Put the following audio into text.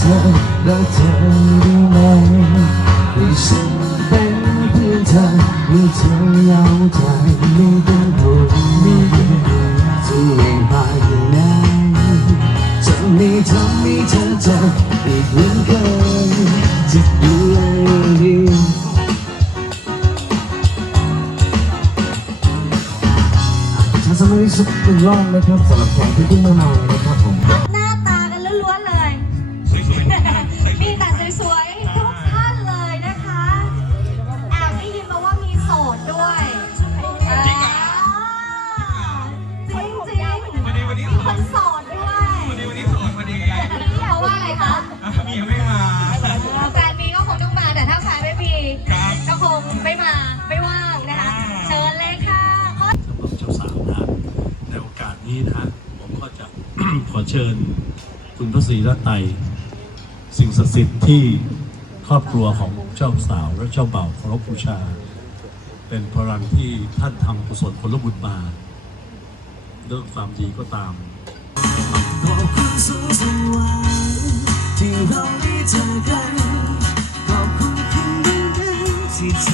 เธอรักเธอได้ไหมให้ฉันเป็นเพื่อนเธอให้เธอเหงาใจไม่ต้องตรงนี้จะไม่ไปไหนจะไม่ทำให้เธอเจ็บอีกเหมือนเคยจะดูแลดีทัศนวิสุทธิ์เป็นรอบนะครับสำหรับแขกที่เพิ่งมาใหม่นะครับผม ไม่มาไม่ว่างนะคะเชิญเลยค่ะสำหรับเจ้าสาวนะในโอกาสนี้นะผมก็จะ ขอเชิญคุณพระศรีรัตไตรสิ่งศักดิ์สิทธิ์ที่ครอบครัวของเจ้าสาวและเจ้าเบ่าเคารพบูชา เป็นพลังที่ท่านทำกุศลผลบุญมาเรื่องความดีก็ตามขอบคุณสูงสวรรค์ที่เราได้เจอกันขอบคุณคุณดึงดึงที่เธอ